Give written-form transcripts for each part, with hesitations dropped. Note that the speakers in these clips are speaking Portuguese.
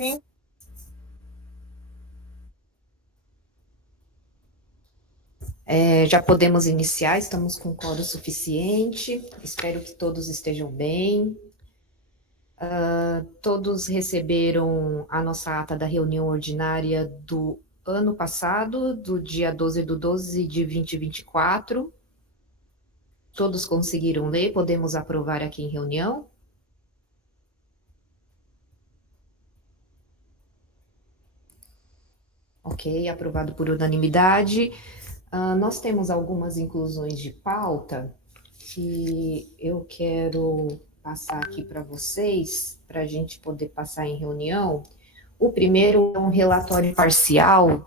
Sim. Já podemos iniciar, estamos com quórum suficiente, espero que todos estejam bem. Todos receberam a nossa ata da reunião ordinária do ano passado, do dia 12/12 de 2024. Todos conseguiram ler, podemos aprovar aqui em reunião? Ok, aprovado por unanimidade. Nós temos algumas inclusões de pauta que eu quero passar aqui para vocês, para a gente poder passar em reunião. O primeiro é um relatório parcial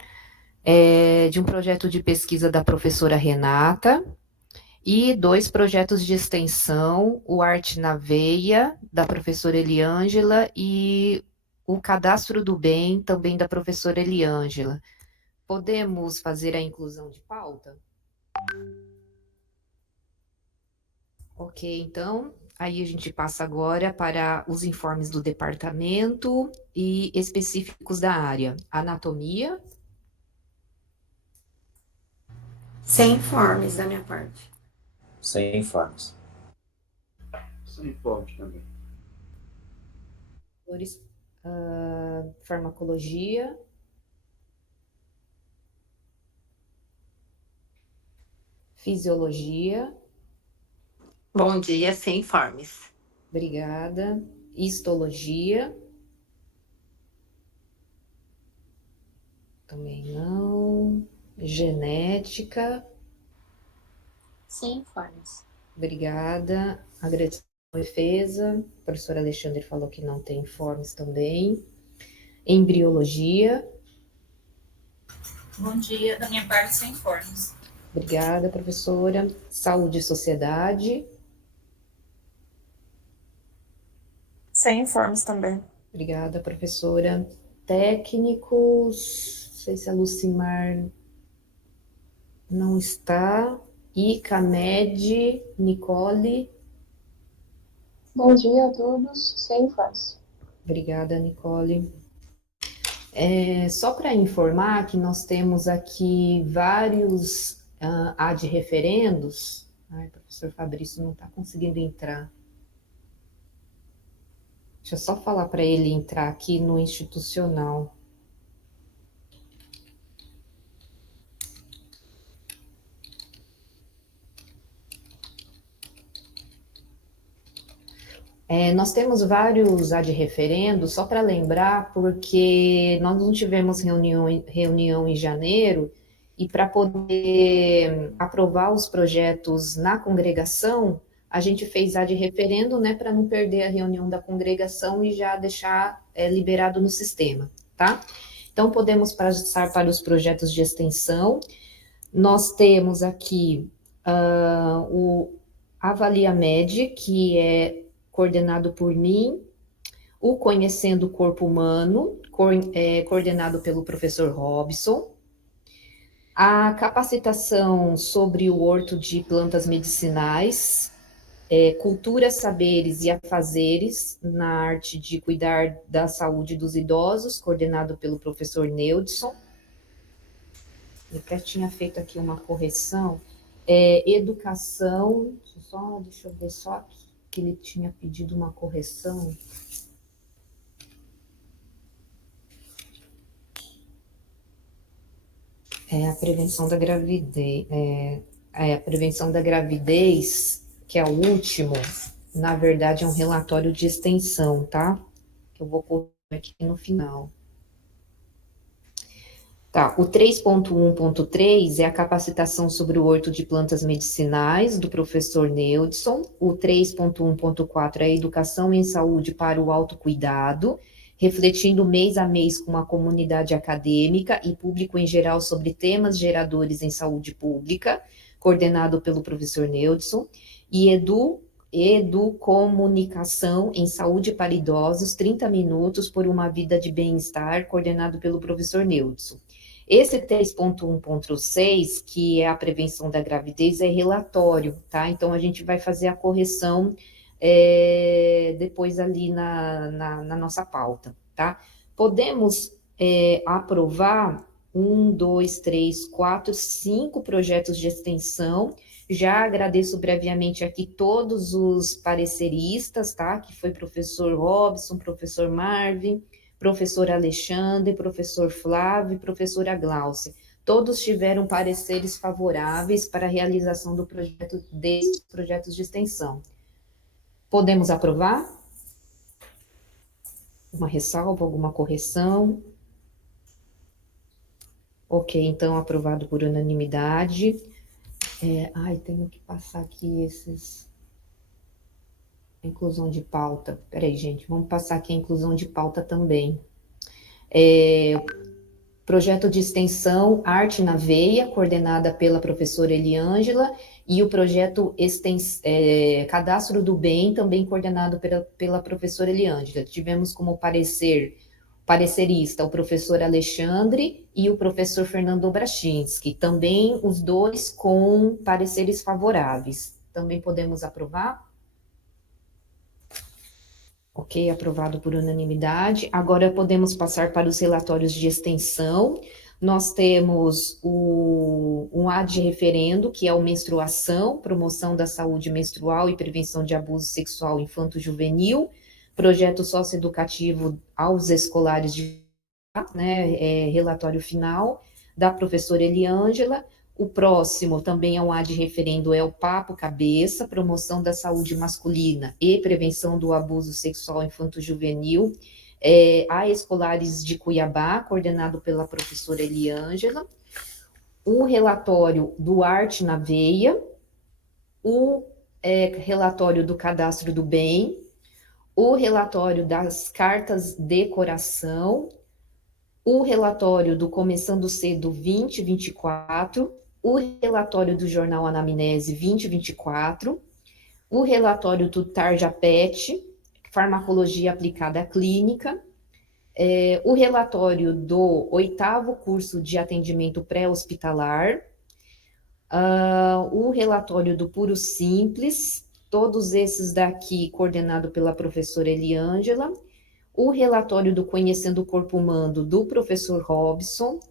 de um projeto de pesquisa da professora Renata e dois projetos de extensão, o Arte na Veia, da professora Eliângela, e o Cadastro do Bem, também da professora Eliângela. Podemos fazer a inclusão de pauta? Ok, então, aí a gente passa agora para os informes do departamento e específicos da área. Anatomia, Sem informes da minha parte. Sem informes. Sem informes também. farmacologia, fisiologia, Bom dia, sem informes. obrigada, histologia, também não, genética, Sem informes. obrigada, agressão e defesa, a professora Alexandre falou que não tem informes também, embriologia, Bom dia, da minha parte, sem informes. obrigada, professora, saúde e sociedade, Sem informes também. obrigada, professora, técnicos, não sei se a Lucimar não está, ICAMED, Nicole, Bom dia a todos, sem informes. obrigada, Nicole. Só para informar que nós temos aqui vários ad referendos. Ai, o professor Fabrício não está conseguindo entrar. Deixa eu só falar para ele entrar aqui no institucional. Nós temos vários ad referendos, só para lembrar, porque nós não tivemos reunião em janeiro, e para poder aprovar os projetos na congregação, a gente fez ad referendo, né, para não perder a reunião da congregação e já deixar liberado no sistema, tá? Então, podemos passar para os projetos de extensão. Nós temos aqui o Avalia Med, que é coordenado por mim, o Conhecendo o Corpo Humano, coordenado pelo professor Robson, a capacitação sobre o horto de plantas medicinais, culturas, saberes e afazeres na arte de cuidar da saúde dos idosos, coordenado pelo professor Neudson. Eu até tinha feito aqui uma correção. Educação, deixa eu ver só aqui, que ele tinha pedido uma correção. A prevenção da gravidez. A prevenção da gravidez, que é o último, na verdade é um relatório de extensão, tá? Que eu vou pôr aqui no final. Tá, o 3.1.3 é a capacitação sobre o horto de plantas medicinais, do professor Neudson. O 3.1.4 é a educação em saúde para o autocuidado, refletindo mês a mês com a comunidade acadêmica e público em geral sobre temas geradores em saúde pública, coordenado pelo professor Neudson. E Educomunicação em saúde para idosos, 30 minutos por uma vida de bem-estar, coordenado pelo professor Neudson. Esse 3.1.6, que é a prevenção da gravidez, é relatório, tá? Então, a gente vai fazer a correção depois ali na nossa pauta, tá? Podemos aprovar 5 projetos de extensão. Já agradeço brevemente aqui todos os pareceristas, tá? Que foi professor Robson, professor Marvin, professor Alexandre, professor Flávio e professora Gláucia. Todos tiveram pareceres favoráveis para a realização desses projetos de extensão. Podemos aprovar? Uma ressalva, alguma correção? Ok, então aprovado por unanimidade. Tenho que passar aqui inclusão de pauta. Peraí, gente, vamos passar aqui a inclusão de pauta também. Projeto de extensão Arte na Veia, coordenada pela professora Eliângela, e o projeto Cadastro do Bem, também coordenado pela professora Eliângela. Tivemos como parecerista o professor Alexandre e o professor Fernando Obrachinski, também os dois com pareceres favoráveis. Também podemos aprovar? Ok, aprovado por unanimidade. Agora podemos passar para os relatórios de extensão. Nós temos um ad referendo, que é o Menstruação, Promoção da Saúde Menstrual e Prevenção de Abuso Sexual Infanto-Juvenil, projeto socioeducativo aos escolares relatório final, da professora Eliângela. O próximo também é um ad referendo, é o Papo Cabeça, Promoção da Saúde Masculina e Prevenção do Abuso Sexual Infanto-Juvenil, a escolares de Cuiabá, coordenado pela professora Eliângela. O relatório do Arte na Veia, o relatório do Cadastro do Bem, o relatório das cartas de coração, o relatório do Começando Cedo 2024, o relatório do Jornal Anamnese 2024, o relatório do Tarja PET, Farmacologia Aplicada à Clínica, o relatório do 8º curso de atendimento pré-hospitalar, o relatório do Puro Simples, todos esses daqui coordenado pela professora Eliângela, o relatório do Conhecendo o Corpo Humano do professor Robson,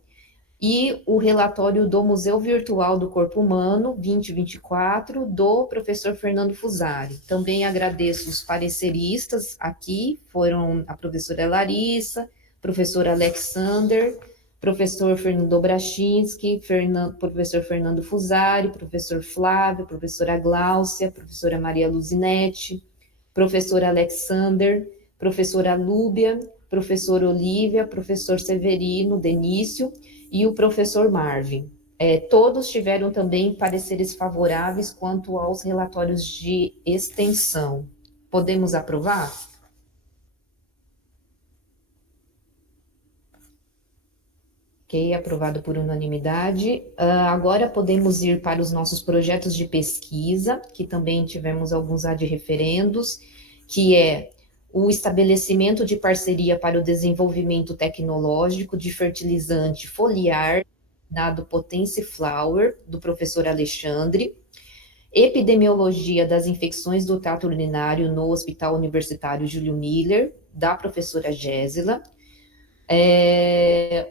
e o relatório do Museu Virtual do Corpo Humano 2024, do professor Fernando Fusari. Também agradeço os pareceristas aqui, foram a professora Larissa, professor Alexander, professor Fernando Obrachinski, professor Fernando Fusari, professor Flávio, professora Gláucia, professora Maria Luzinete, professor Alexander, professora Lúbia, professor Olívia, professor Severino, Denício, e o professor Marvin. Todos tiveram também pareceres favoráveis quanto aos relatórios de extensão. Podemos aprovar? Ok, aprovado por unanimidade. Agora podemos ir para os nossos projetos de pesquisa, que também tivemos alguns ad referendos, que é o estabelecimento de parceria para o desenvolvimento tecnológico de fertilizante foliar, dado Potence Flower, do professor Alexandre, epidemiologia das infecções do trato urinário no Hospital Universitário Júlio Miller, da professora Gésila,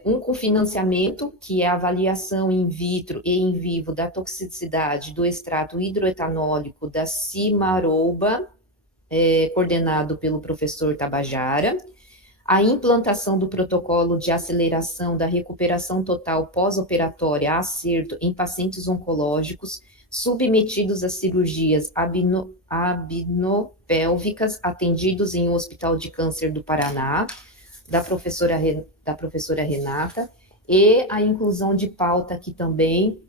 um cofinanciamento, que é a avaliação in vitro e in vivo da toxicidade do extrato hidroetanólico da Cimarouba, coordenado pelo professor Tabajara, a implantação do protocolo de aceleração da recuperação total pós-operatória acerto em pacientes oncológicos submetidos a cirurgias abnopélvicas atendidos em um hospital de câncer do Paraná, da professora Renata, e a inclusão de pauta aqui também,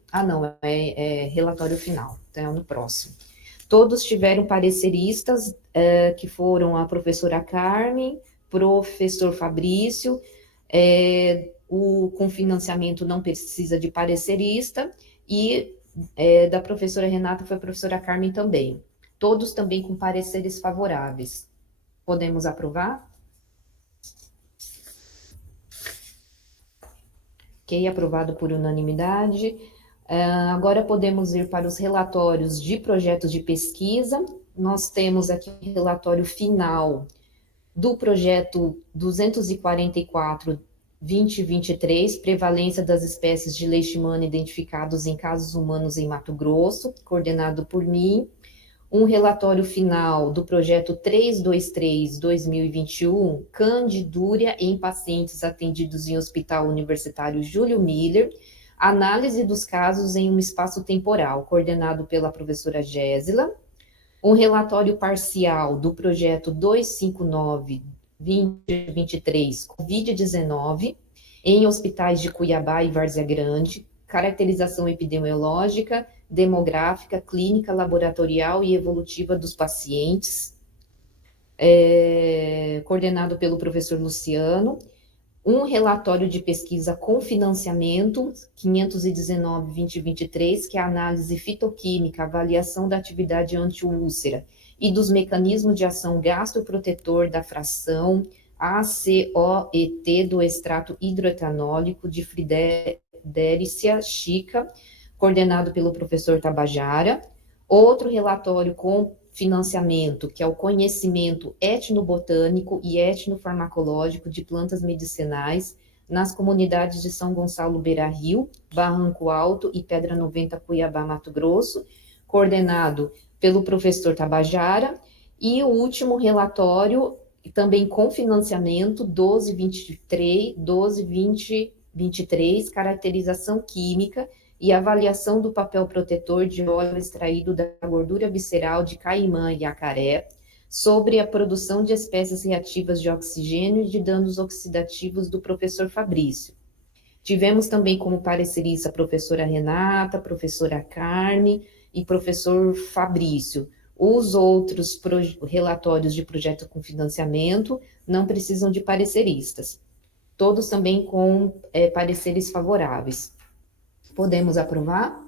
relatório final, então no próximo. Todos tiveram pareceristas, que foram a professora Carmen, professor Fabrício, com financiamento não precisa de parecerista, e da professora Renata foi a professora Carmen também. Todos também com pareceres favoráveis. Podemos aprovar? Ok, aprovado por unanimidade. Agora podemos ir para os relatórios de projetos de pesquisa. Nós temos aqui o relatório final do projeto 244/2023, prevalência das espécies de leishmania identificados em casos humanos em Mato Grosso, coordenado por mim. Um relatório final do projeto 323/2021, Candidúria em pacientes atendidos em Hospital Universitário Júlio Miller, análise dos casos em um espaço temporal, coordenado pela professora Gésila. Um relatório parcial do projeto 259/2023, Covid-19, em hospitais de Cuiabá e Várzea Grande, caracterização epidemiológica, demográfica, clínica, laboratorial e evolutiva dos pacientes, coordenado pelo professor Luciano. Um relatório de pesquisa com financiamento, 519/2023, que é a análise fitoquímica, avaliação da atividade antiúlcera e dos mecanismos de ação gastroprotetor da fração ACOET do extrato hidroetanólico de Fridericia chica, coordenado pelo professor Tabajara. Outro relatório com financiamento, que é o conhecimento etnobotânico e etnofarmacológico de plantas medicinais nas comunidades de São Gonçalo Beira-Rio, Barranco Alto e Pedra 90, Cuiabá, Mato Grosso, coordenado pelo professor Tabajara. E o último relatório, também com financiamento, 12/2023, caracterização química e avaliação do papel protetor de óleo extraído da gordura visceral de caimã e acaré sobre a produção de espécies reativas de oxigênio e de danos oxidativos do professor Fabrício. Tivemos também como parecerista a professora Renata, a professora Carme e professor Fabrício. Os outros relatórios de projeto com financiamento não precisam de pareceristas. Todos também com pareceres favoráveis. Podemos aprovar?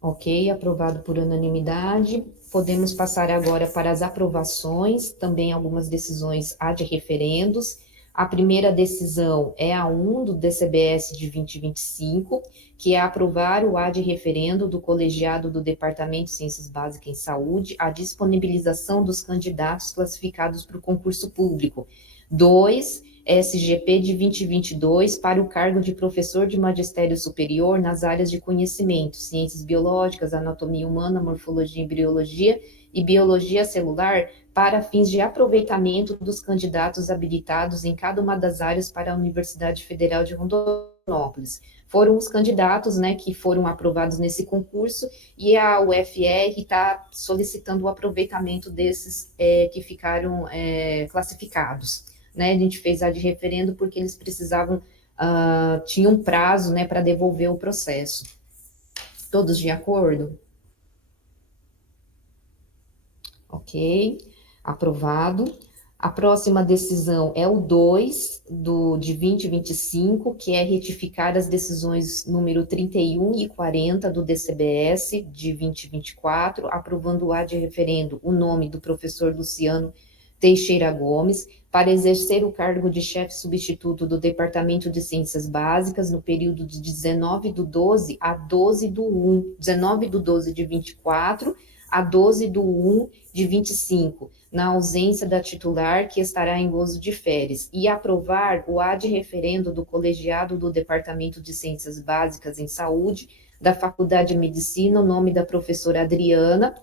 Ok, aprovado por unanimidade. Podemos passar agora para as aprovações, também algumas decisões ad referendos. A primeira decisão é a 1 do DCBS de 2025, que é aprovar o ad referendo do colegiado do Departamento de Ciências Básicas em Saúde, a disponibilização dos candidatos classificados para o concurso público. 2, SGP de 2022 para o cargo de professor de magistério superior nas áreas de conhecimento, ciências biológicas, anatomia humana, morfologia e embriologia e biologia celular, para fins de aproveitamento dos candidatos habilitados em cada uma das áreas para a Universidade Federal de Rondonópolis. Foram os candidatos, né, que foram aprovados nesse concurso, e a UFR está solicitando o aproveitamento desses que ficaram classificados. Né, a gente fez ad referendo porque eles precisavam, tinham um prazo, né, para devolver o processo. Todos de acordo? Ok, aprovado. A próxima decisão é o 2 de 2025, que é retificar as decisões número 31 e 40 do DCBS de 2024, aprovando o ad referendo o nome do professor Luciano Teixeira Gomes, para exercer o cargo de chefe substituto do Departamento de Ciências Básicas no período de 19/12 a 12/1, 19/12 de 24 a 12/1 de 25, na ausência da titular, que estará em gozo de férias, e aprovar o ad referendo do colegiado do Departamento de Ciências Básicas em Saúde, da Faculdade de Medicina, o nome da professora Adriana,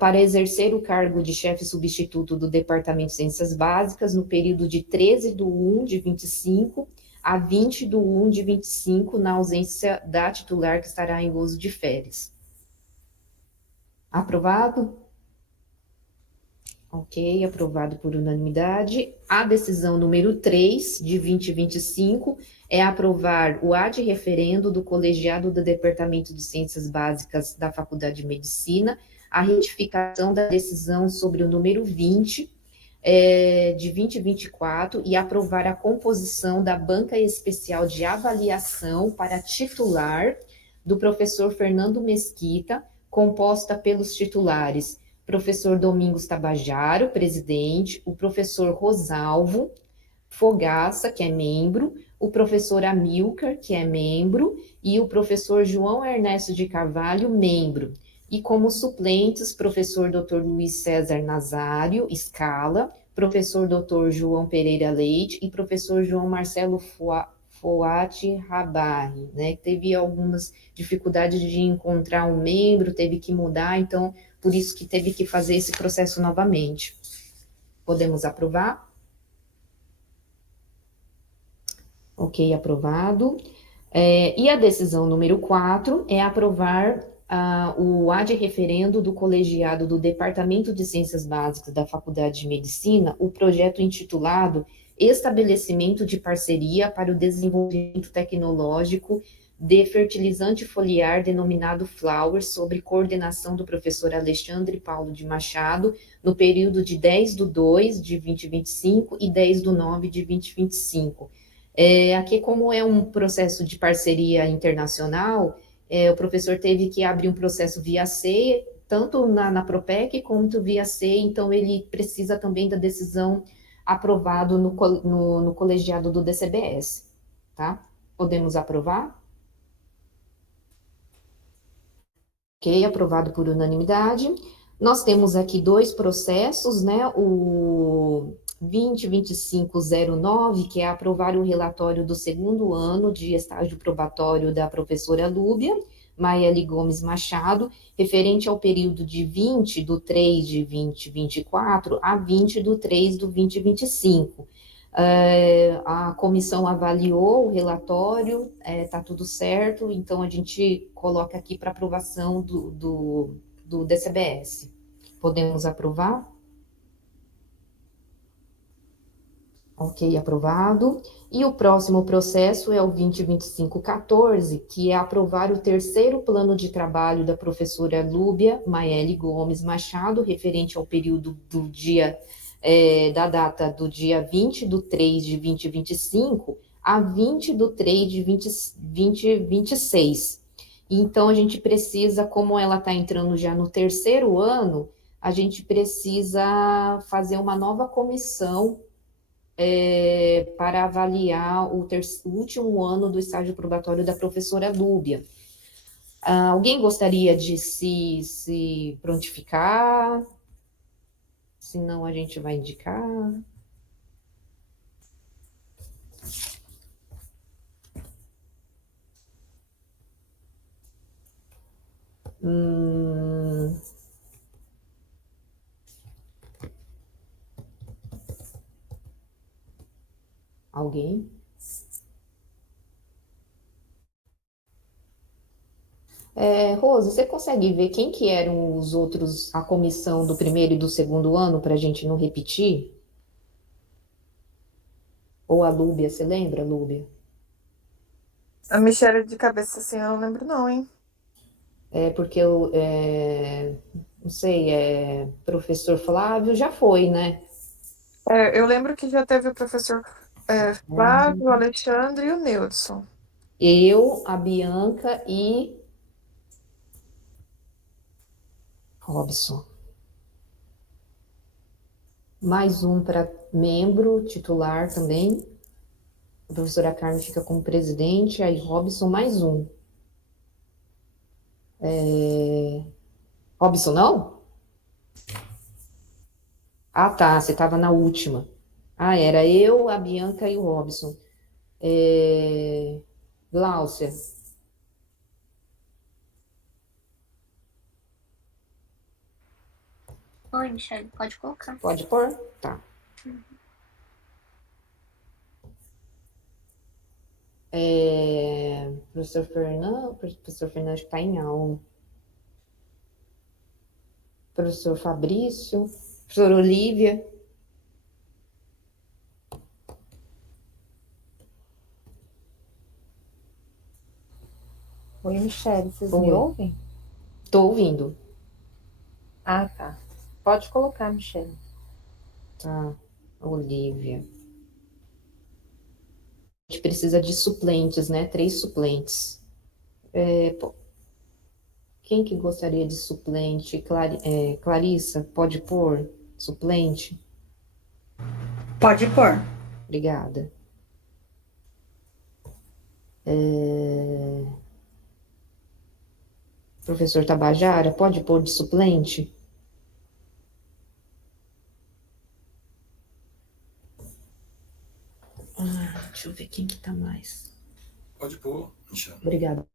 para exercer o cargo de chefe substituto do Departamento de Ciências Básicas no período de 13/1 de 25 a 20/1 de 25, na ausência da titular, que estará em gozo de férias. Aprovado? Ok, aprovado por unanimidade. A decisão número 3 de 2025 é aprovar o ad referendo do colegiado do Departamento de Ciências Básicas da Faculdade de Medicina, a retificação da decisão sobre o número 20 de 2024 e aprovar a composição da banca especial de avaliação para titular do professor Fernando Mesquita, composta pelos titulares professor Domingos Tabajaro, presidente, o professor Rosalvo Fogaça, que é membro, o professor Amilcar, que é membro, e o professor João Ernesto de Carvalho, membro. E como suplentes, professor Dr. Luiz César Nazário Scala, professor Dr. João Pereira Leite e professor João Marcelo Foati Rabarri, né? Teve algumas dificuldades de encontrar um membro, teve que mudar, então por isso que teve que fazer esse processo novamente. Podemos aprovar? Ok, aprovado. E a decisão número 4 é aprovar o ad referendo do colegiado do Departamento de Ciências Básicas da Faculdade de Medicina, o projeto intitulado Estabelecimento de Parceria para o Desenvolvimento Tecnológico de Fertilizante Foliar denominado Flowers, sob coordenação do professor Alexandre Paulo de Machado, no período de 10/2 de 2025 e 10/9 de 2025. Aqui, como é um processo de parceria internacional, o professor teve que abrir um processo via C, tanto na Propec quanto via C, então ele precisa também da decisão aprovada no colegiado do DCBS, tá? Podemos aprovar? Ok, aprovado por unanimidade. Nós temos aqui 2 processos, né? O 202509, que é aprovar o relatório do segundo ano de estágio probatório da professora Lúbia Maiele Gomes Machado, referente ao período de 20/3 de 2024 a 20/3 do 2025. A comissão avaliou o relatório, está tudo certo, então a gente coloca aqui para aprovação do DCBS. Podemos aprovar? Ok, aprovado. E o próximo processo é o 202514, que é aprovar o terceiro plano de trabalho da professora Lúbia Maiele Gomes Machado, referente ao período da data do dia 20/3 de 2025 a 20/3 de 2026. Então, a gente precisa, como ela está entrando já no terceiro ano, a gente precisa fazer uma nova comissão para avaliar o último ano do estágio probatório da professora Lúbia. Alguém gostaria de se prontificar? Senão a gente vai indicar. Alguém? Rose, você consegue ver quem que eram os outros, a comissão do primeiro e do segundo ano, para a gente não repetir? Ou a Lúbia, você lembra, Lúbia? A Michelle de cabeça assim, eu não lembro não, hein? Porque não sei, professor Flávio já foi, né? Eu lembro que já teve o professor Flávio, o Alexandre e o Nilson. Eu, a Bianca e Robson. Mais um para membro titular também. A professora Carmen fica como presidente, aí Robson mais um. Robson, não? Ah, tá, você estava na última. Era eu, a Bianca e o Robson. Gláucia, Oi, Michelle, pode colocar. pode pôr? Tá. Professor Fernando está em aula. Professor Fabrício, professora Olivia. Oi, Michelle, vocês Oi. me ouvem? Estou ouvindo. Ah, tá. Pode colocar, Michelle. Tá, Olivia. A gente precisa de suplentes, né? 3 suplentes. Quem que gostaria de suplente? Clarissa, pode pôr suplente? Pode pôr. Obrigada. Professor Tabajara, pode pôr de suplente? Deixa eu ver quem que tá mais. Pode pôr, Michel. Obrigada.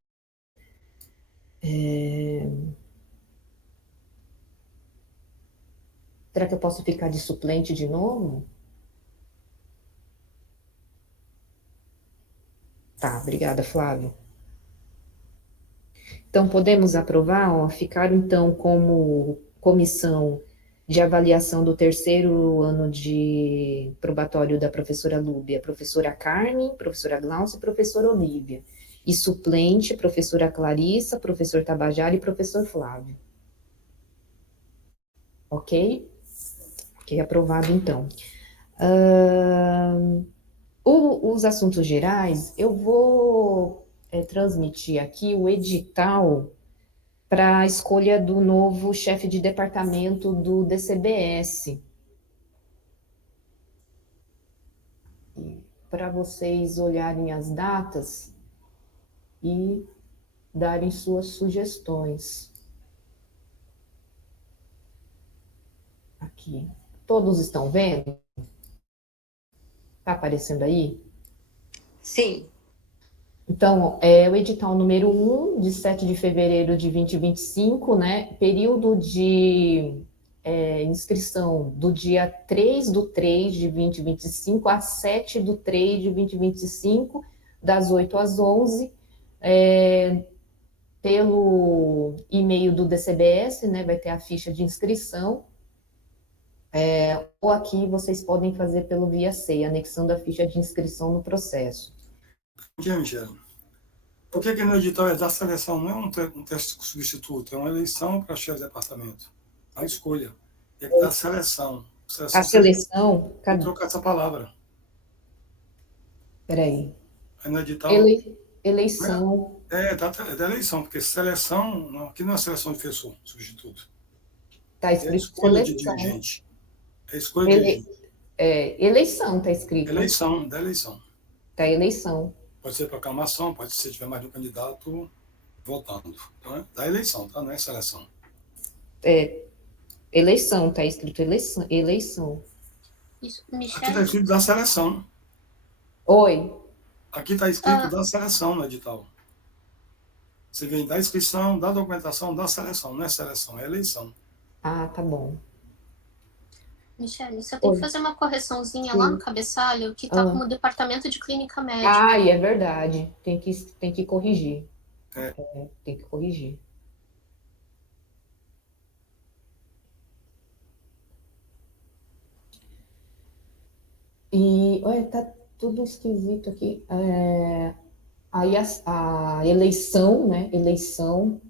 Será que eu posso ficar de suplente de novo? Tá, obrigada, Flávio. Então, podemos aprovar, ó, ficaram então como comissão de avaliação do terceiro ano de probatório da professora Lúbia, professora Carmen, professora Glaucia e professora Olívia. E suplente, professora Clarissa, professor Tabajara e professor Flávio. Ok? Ok, aprovado então. Os assuntos gerais, eu vou transmitir aqui o edital para a escolha do novo chefe de departamento do DCBS. Para vocês olharem as datas e darem suas sugestões. Aqui. Todos estão vendo? Está aparecendo aí? Sim. Então, é o edital número 1, de 7 de fevereiro de 2025, né? Período de inscrição do dia 3/3 de 2025 a 7/3 de 2025, das 8 às 11, pelo e-mail do DCBS, né? Vai ter a ficha de inscrição. Ou aqui vocês podem fazer pelo via SEI, anexando a ficha de inscrição no processo. Michel, por que no edital é da seleção? Não é um teste substituto, é uma eleição para chefe de departamento. A escolha. É da seleção. A seleção... Cadê? Trocar essa palavra. Peraí. Aí no edital... Eleição... É da eleição, porque seleção... Aqui não é seleção de professor, substituto. Está escrito escolha seleção. De dirigente. É escolha de dirigente. Eleição, está escrito. Eleição, da eleição. Está eleição. Pode ser proclamação, pode ser se tiver mais de um candidato votando. Então, é da eleição, tá? Não é seleção. Eleição, está escrito eleição. Isso, Michel. Aqui está escrito da seleção. Oi. Aqui está escrito da seleção no edital. Você vem da inscrição, da documentação, da seleção. Não é seleção, é eleição. Ah, tá bom. Michele, você tem que fazer uma correçãozinha lá no cabeçalho, que tá como departamento de clínica médica. Ah, é verdade. Tem que corrigir. Tem que corrigir. E, olha, tá tudo esquisito aqui. Aí a eleição, né? Eleição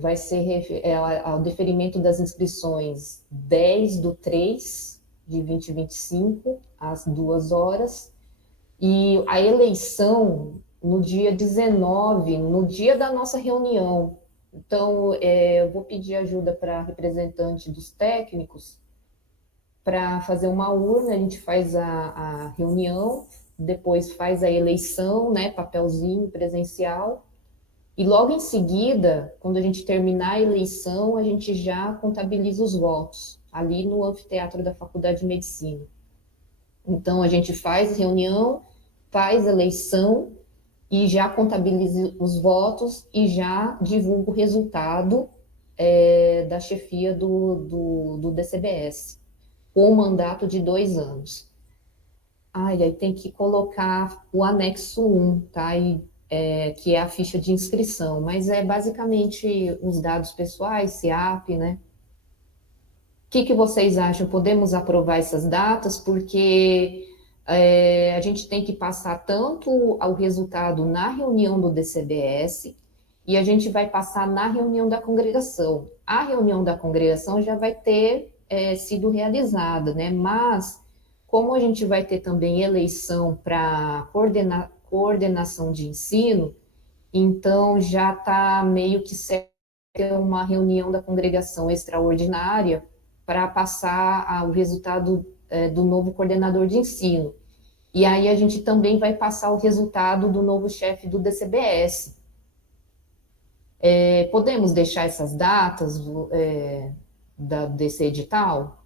vai ser ao deferimento das inscrições 10/3 de 2025, às 2 horas, e a eleição no dia 19, no dia da nossa reunião. Então, eu vou pedir ajuda para a representante dos técnicos para fazer uma urna, a gente faz a reunião, depois faz a eleição, né, papelzinho presencial, e logo em seguida, quando a gente terminar a eleição, a gente já contabiliza os votos, ali no anfiteatro da Faculdade de Medicina. Então, a gente faz reunião, faz eleição, e já contabiliza os votos, e já divulga o resultado da chefia do DCBS, com mandato de 2 anos. Aí tem que colocar o anexo 1, tá? Que é a ficha de inscrição, mas é basicamente os dados pessoais, CIAP, né? O que vocês acham? Podemos aprovar essas datas? Porque a gente tem que passar tanto o resultado na reunião do DCBS e a gente vai passar na reunião da congregação. A reunião da congregação já vai ter sido realizada, né? Mas, como a gente vai ter também eleição para coordenação de ensino, então já está meio que certo uma reunião da congregação extraordinária para passar o resultado do novo coordenador de ensino. E aí a gente também vai passar o resultado do novo chefe do DCBS. Podemos deixar essas datas desse edital?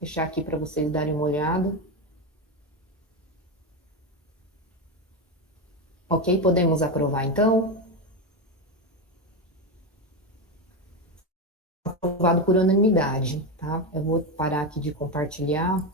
Deixar aqui para vocês darem uma olhada. Ok, podemos aprovar então? Aprovado por unanimidade, tá? Eu vou parar aqui de compartilhar.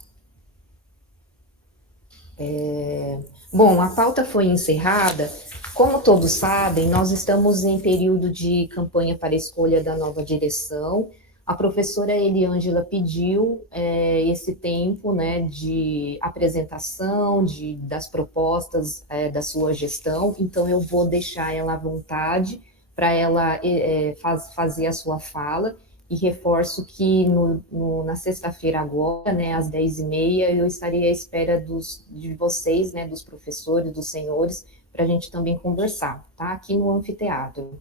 Bom, a pauta foi encerrada. Como todos sabem, nós estamos em período de campanha para a escolha da nova direção. A professora Eliângela pediu esse tempo, né, de apresentação das propostas da sua gestão, então eu vou deixar ela à vontade para ela fazer a sua fala, e reforço que na sexta-feira agora, né, às 10h30, eu estarei à espera de vocês, né, dos professores, dos senhores, para a gente também conversar, tá? Aqui no anfiteatro.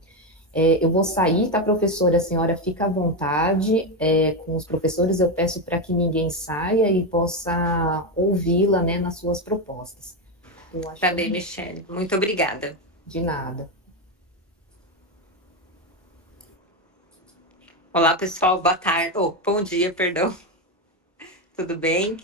Eu vou sair, tá, professora? A senhora fica à vontade com os professores. Eu peço para que ninguém saia e possa ouvi-la, né, nas suas propostas. Tá bem, Michele. Muito obrigada. De nada. Olá, pessoal. Boa tarde. Bom dia, perdão. Tudo bem?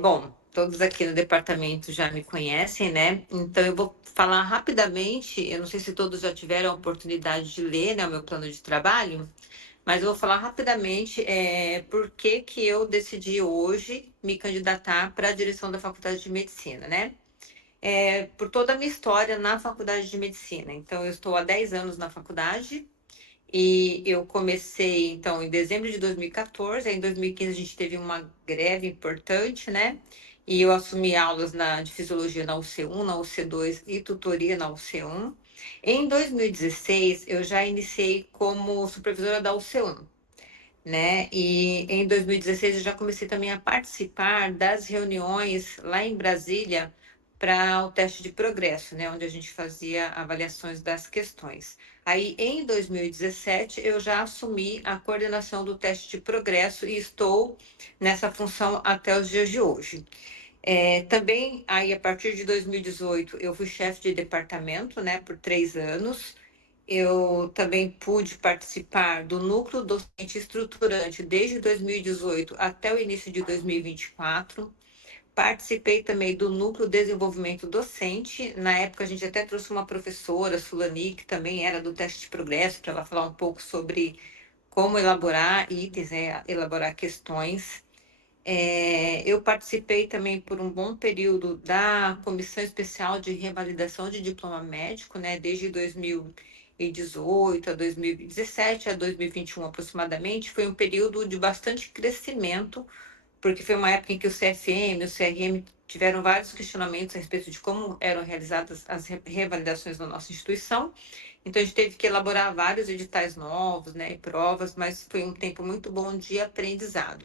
Bom, todos aqui no departamento já me conhecem, né? Então, eu vou falar rapidamente. Eu não sei se todos já tiveram a oportunidade de ler, né, o meu plano de trabalho, mas eu vou falar rapidamente por que eu decidi hoje me candidatar para a direção da Faculdade de Medicina, né? Por toda a minha história na Faculdade de Medicina. Então, eu estou há 10 anos na faculdade. E eu comecei, então, em dezembro de 2014, aí em 2015 a gente teve uma greve importante, né? E eu assumi aulas de fisiologia na UC1, na UC2 e tutoria na UC1. Em 2016, eu já iniciei como supervisora da UC1, né? E em 2016 eu já comecei também a participar das reuniões lá em Brasília para o teste de progresso, né? Onde a gente fazia avaliações das questões. Aí, em 2017, eu já assumi a coordenação do teste de progresso e estou nessa função até os dias de hoje. Também, aí, a partir de 2018, eu fui chefe de departamento, né, por 3 anos. Eu também pude participar do núcleo docente estruturante desde 2018 até o início de 2024. Participei também do núcleo desenvolvimento docente. Na época, a gente até trouxe uma professora, Sulani, que também era do teste de progresso, para ela falar um pouco sobre como elaborar itens, elaborar questões. Eu participei também por um bom período da Comissão Especial de Revalidação de Diploma Médico, né, desde 2018 a 2017 a 2021 aproximadamente. Foi um período de bastante crescimento, porque foi uma época em que o CFM e o CRM tiveram vários questionamentos a respeito de como eram realizadas as revalidações na nossa instituição. Então, a gente teve que elaborar vários editais novos, né, e provas, mas foi um tempo muito bom de aprendizado.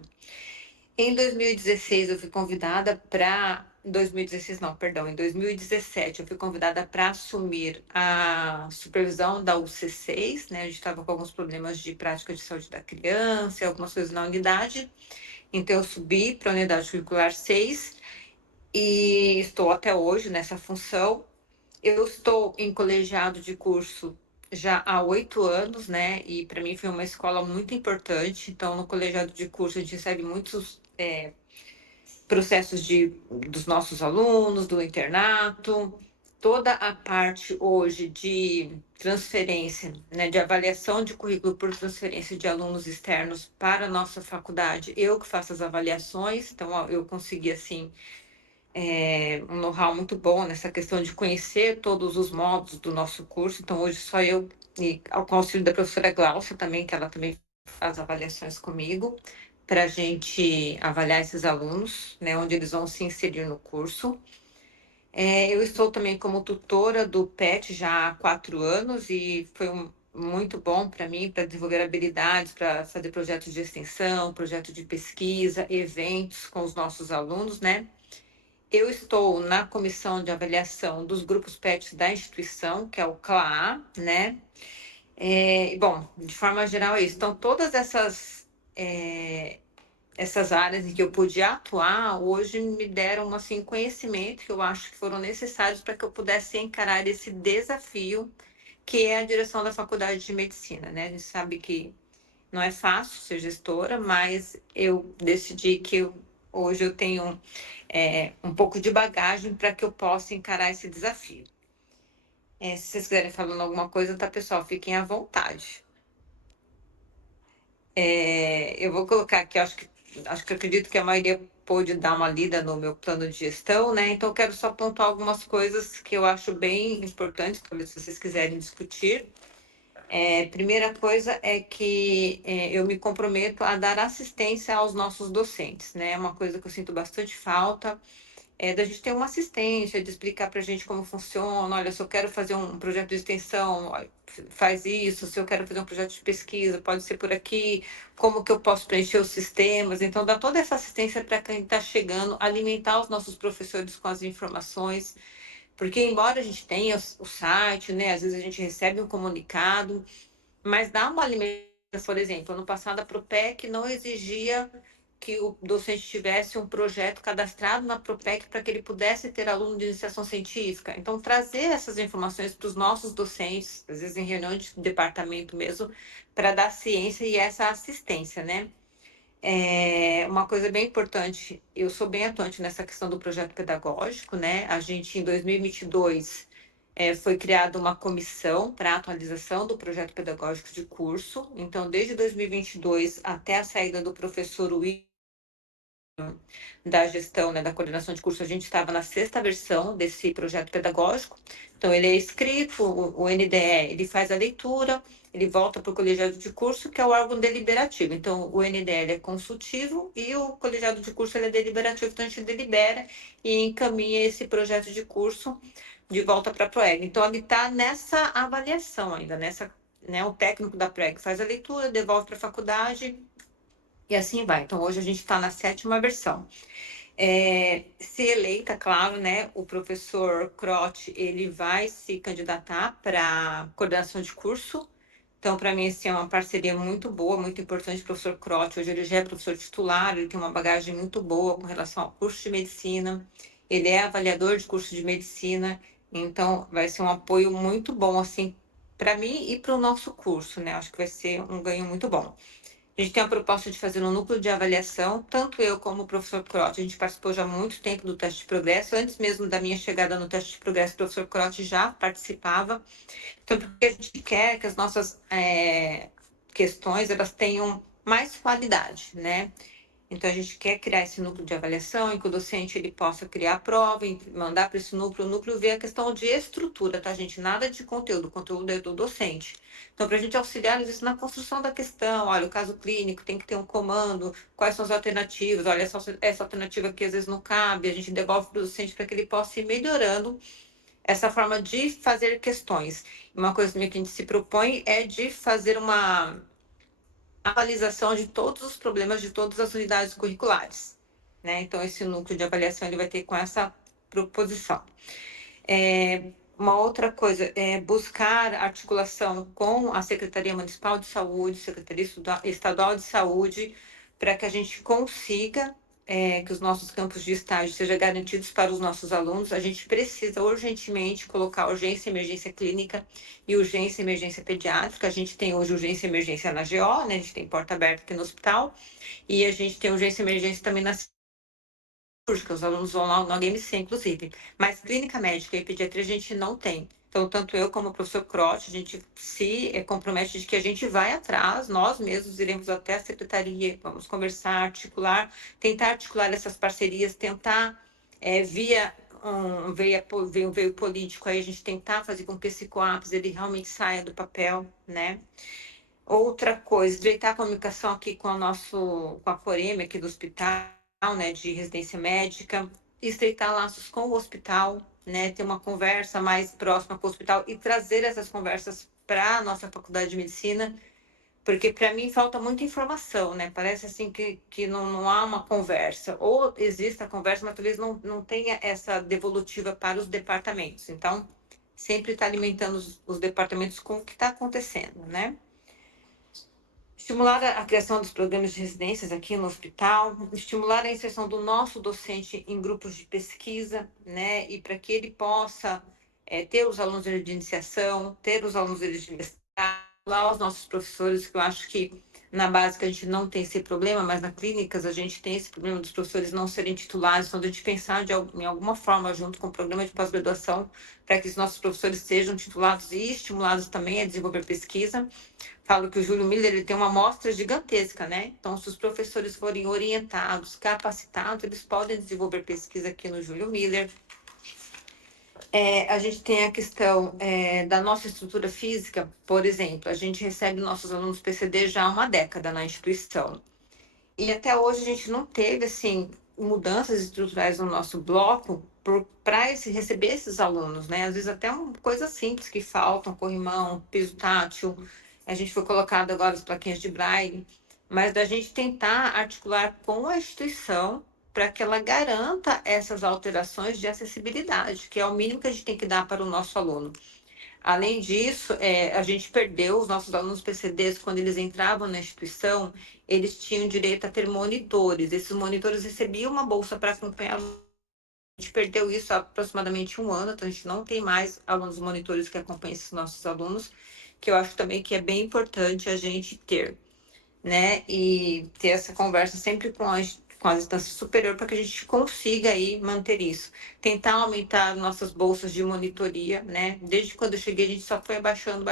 Em 2016, eu fui convidada para... Em 2017, eu fui convidada para assumir a supervisão da UC6, né? A gente estava com alguns problemas de prática de saúde da criança, algumas coisas na unidade. Então, eu subi para a unidade curricular 6 e estou até hoje nessa função. Eu estou em colegiado de curso já há 8 anos, né? E para mim foi uma escola muito importante. Então, no colegiado de curso, a gente recebe muitos processos dos nossos alunos, do internato, toda a parte hoje de transferência, né, de avaliação de currículo por transferência de alunos externos para a nossa faculdade. Eu que faço as avaliações, então eu consegui, assim, um know-how muito bom nessa questão de conhecer todos os módulos do nosso curso. Então, hoje só eu, e com o auxílio da professora Glaucia também, que ela também faz avaliações comigo, para a gente avaliar esses alunos, né, onde eles vão se inserir no curso. Eu estou também como tutora do PET já há 4 anos e foi muito bom para mim, para desenvolver habilidades, para fazer projetos de extensão, projeto de pesquisa, eventos com os nossos alunos, né? Eu estou na comissão de avaliação dos grupos PETs da instituição, que é o CLAA, né? Bom, de forma geral é isso. Então, todas essas essas áreas em que eu podia atuar, hoje me deram assim conhecimento que eu acho que foram necessários para que eu pudesse encarar esse desafio que é a direção da faculdade de medicina, né? A gente sabe que não é fácil ser gestora, mas eu decidi que hoje eu tenho um pouco de bagagem para que eu possa encarar esse desafio. Se vocês quiserem falando alguma coisa, tá, pessoal? Fiquem à vontade. Eu vou colocar aqui, acho que acredito que a maioria pôde dar uma lida no meu plano de gestão, né? Então, eu quero só pontuar algumas coisas que eu acho bem importantes, talvez se vocês quiserem discutir. Primeira coisa é que eu me comprometo a dar assistência aos nossos docentes, né? É uma coisa que eu sinto bastante falta, da gente ter uma assistência, de explicar para a gente como funciona. Olha, se eu quero fazer um projeto de extensão, olha, faz isso. Se eu quero fazer um projeto de pesquisa, pode ser por aqui. Como que eu posso preencher os sistemas? Então, dar toda essa assistência para quem está chegando, alimentar os nossos professores com as informações. Porque, embora a gente tenha o site, né, às vezes a gente recebe um comunicado, mas dá uma alimentação. Por exemplo, ano passado a Propec não exigia que o docente tivesse um projeto cadastrado na Propec para que ele pudesse ter aluno de iniciação científica. Então, trazer essas informações para os nossos docentes, às vezes em reuniões de departamento mesmo, para dar ciência e essa assistência, né? Uma coisa bem importante, eu sou bem atuante nessa questão do projeto pedagógico, né? A gente, em 2022, foi criada uma comissão para atualização do projeto pedagógico de curso. Então, desde 2022 até a saída do professor Will, da gestão, né, da coordenação de curso, a gente estava na 6ª versão desse projeto pedagógico. Então, ele é escrito, o NDE, ele faz a leitura, ele volta para o colegiado de curso, que é o órgão deliberativo. Então, o NDE é consultivo e o colegiado de curso ele é deliberativo, então a gente delibera e encaminha esse projeto de curso de volta para a PROEG. Então, ele está nessa avaliação ainda, né, o técnico da PROEG faz a leitura, devolve para a faculdade, e assim vai. Então, hoje a gente está na 7ª versão. Se eleita, claro, né, o professor Crote, ele vai se candidatar para coordenação de curso. Então, para mim, assim, é uma parceria muito boa, muito importante. O professor Crote, hoje ele já é professor titular, ele tem uma bagagem muito boa com relação ao curso de medicina. Ele é avaliador de curso de medicina. Então, vai ser um apoio muito bom, assim, para mim e para o nosso curso, né? Acho que vai ser um ganho muito bom. A gente tem a proposta de fazer um núcleo de avaliação, tanto eu como o professor Crote, a gente participou já há muito tempo do teste de progresso, antes mesmo da minha chegada no teste de progresso, o professor Crote já participava. Então, porque a gente quer que as nossas questões, elas tenham mais qualidade, né? Então, a gente quer criar esse núcleo de avaliação, em que o docente ele possa criar a prova, e mandar para esse núcleo, o núcleo ver a questão de estrutura, tá, gente? Nada de conteúdo, o conteúdo é do docente. Então, para a gente auxiliar isso na construção da questão, olha, o caso clínico tem que ter um comando, quais são as alternativas, olha, essa alternativa aqui às vezes não cabe, a gente devolve para o docente para que ele possa ir melhorando essa forma de fazer questões. Uma coisa também que a gente se propõe é de fazer uma avaliação de todos os problemas de todas as unidades curriculares, né? Então, esse núcleo de avaliação ele vai ter com essa proposição. Uma outra coisa é buscar articulação com a Secretaria Municipal de Saúde, Secretaria Estadual de Saúde, para que a gente consiga que os nossos campos de estágio sejam garantidos para os nossos alunos. A gente precisa urgentemente colocar urgência e emergência clínica e urgência e emergência pediátrica. A gente tem hoje urgência e emergência na GO, né? A gente tem porta aberta aqui no hospital, e a gente tem urgência e emergência também na cirúrgica, os alunos vão lá no HMC, inclusive. Mas clínica médica e pediatria a gente não tem. Então, tanto eu como o professor Crote, a gente se compromete de que a gente vai atrás, nós mesmos iremos até a secretaria, vamos conversar, articular, tentar articular essas parcerias, tentar, via um veio político, aí a gente tentar fazer com que esse COAPS ele realmente saia do papel, né? Outra coisa, estreitar a comunicação aqui com a Coreme aqui do hospital, né, de residência médica, estreitar laços com o hospital, né, ter uma conversa mais próxima com o hospital e trazer essas conversas para a nossa faculdade de medicina, porque para mim falta muita informação, né? Parece assim que não há uma conversa, ou existe a conversa, mas talvez não tenha essa devolutiva para os departamentos. Então, sempre está alimentando os departamentos com o que está acontecendo, né? Estimular a criação dos programas de residências aqui no hospital, estimular a inserção do nosso docente em grupos de pesquisa, né? E para que ele possa ter os alunos de iniciação, ter os alunos de mestrado, lá os nossos professores, que eu acho que na básica a gente não tem esse problema, mas na clínicas a gente tem esse problema dos professores não serem titulares, então a gente pensar em alguma forma junto com o programa de pós-graduação para que os nossos professores sejam titulados e estimulados também a desenvolver pesquisa. Falo que o Júlio Miller ele tem uma amostra gigantesca, né? Então, se os professores forem orientados, capacitados, eles podem desenvolver pesquisa aqui no Júlio Miller. A gente tem a questão da nossa estrutura física, por exemplo, a gente recebe nossos alunos PCD já há uma década na instituição. E até hoje a gente não teve, assim, mudanças estruturais no nosso bloco para receber esses alunos, né? Às vezes até uma coisa simples que faltam, corrimão, piso tátil, a gente foi colocado agora as plaquinhas de braille, mas da gente tentar articular com a instituição para que ela garanta essas alterações de acessibilidade, que é o mínimo que a gente tem que dar para o nosso aluno. Além disso, a gente perdeu os nossos alunos PCDs, quando eles entravam na instituição, eles tinham direito a ter monitores. Esses monitores recebiam uma bolsa para acompanhar. A gente perdeu isso há aproximadamente 1 ano, então a gente não tem mais alunos monitores que acompanhem esses nossos alunos, que eu acho também que é bem importante a gente ter, né? E ter essa conversa sempre com a instância superior para que a gente consiga aí manter isso. Tentar aumentar nossas bolsas de monitoria, né? Desde quando eu cheguei, a gente só foi baixando.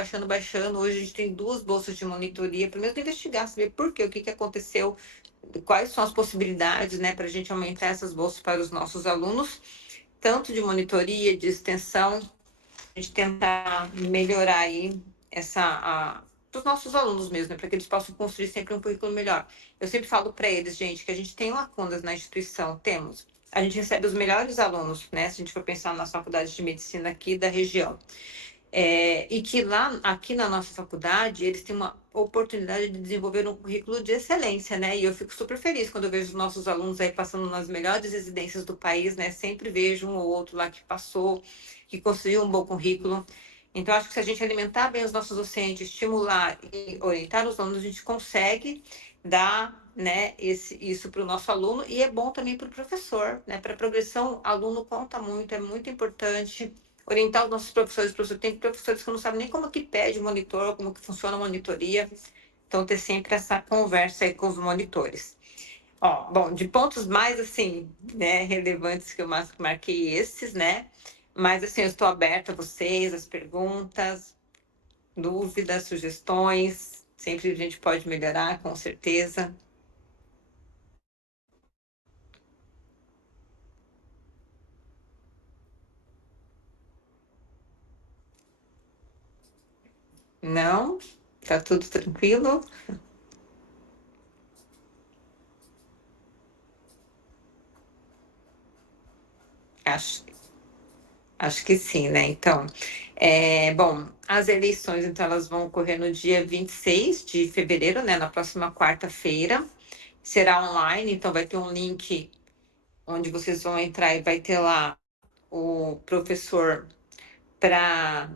Hoje a gente tem 2 bolsas de monitoria, primeiro investigar, saber por quê, o que aconteceu, quais são as possibilidades, né, para a gente aumentar essas bolsas para os nossos alunos, tanto de monitoria, de extensão, a gente tentar melhorar aí dos nossos alunos mesmo, né, para que eles possam construir sempre um currículo melhor. Eu sempre falo para eles, gente, que a gente tem lacunas na instituição, temos. A gente recebe os melhores alunos, né, se a gente for pensar nas faculdades de medicina aqui da região. E que aqui na nossa faculdade, eles têm uma oportunidade de desenvolver um currículo de excelência, né? E eu fico super feliz quando eu vejo os nossos alunos aí passando nas melhores residências do país, né? Sempre vejo um ou outro lá que passou, que construiu um bom currículo. Então, acho que se a gente alimentar bem os nossos docentes, estimular e orientar os alunos, a gente consegue dar, né, isso para o nosso aluno, e é bom também para o professor, né? Para a progressão, aluno conta muito, é muito importante orientar os nossos professores. Tem professores que não sabem nem como que pede o monitor, como que funciona a monitoria. Então, ter sempre essa conversa aí com os monitores. Bom, de pontos mais, assim, né, relevantes que eu marquei esses, né? Mas, assim, eu estou aberta a vocês, as perguntas, dúvidas, sugestões. Sempre a gente pode melhorar, com certeza. Não? Tá tudo tranquilo? Acho que sim, né? Então, bom, as eleições, então, elas vão ocorrer no dia 26 de fevereiro, né? Na próxima quarta-feira. Será online, então vai ter um link onde vocês vão entrar e vai ter lá o professor para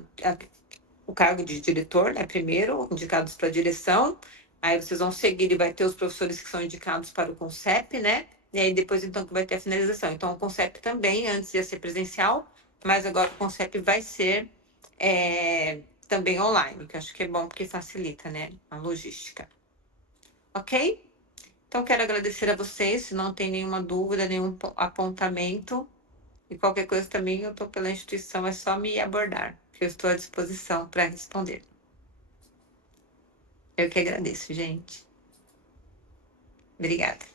o cargo de diretor, né? Primeiro, indicados para a direção. Aí vocês vão seguir e vai ter os professores que são indicados para o CONCEP, né? E aí depois, então, que vai ter a finalização. Então, o CONCEP também, antes ia ser presencial, mas agora o CONCEP vai ser também online, que eu acho que é bom porque facilita, né, a logística. Ok? Então, quero agradecer a vocês, se não tem nenhuma dúvida, nenhum apontamento, e qualquer coisa também, eu estou pela instituição, é só me abordar, que eu estou à disposição para responder. Eu que agradeço, gente. Obrigada.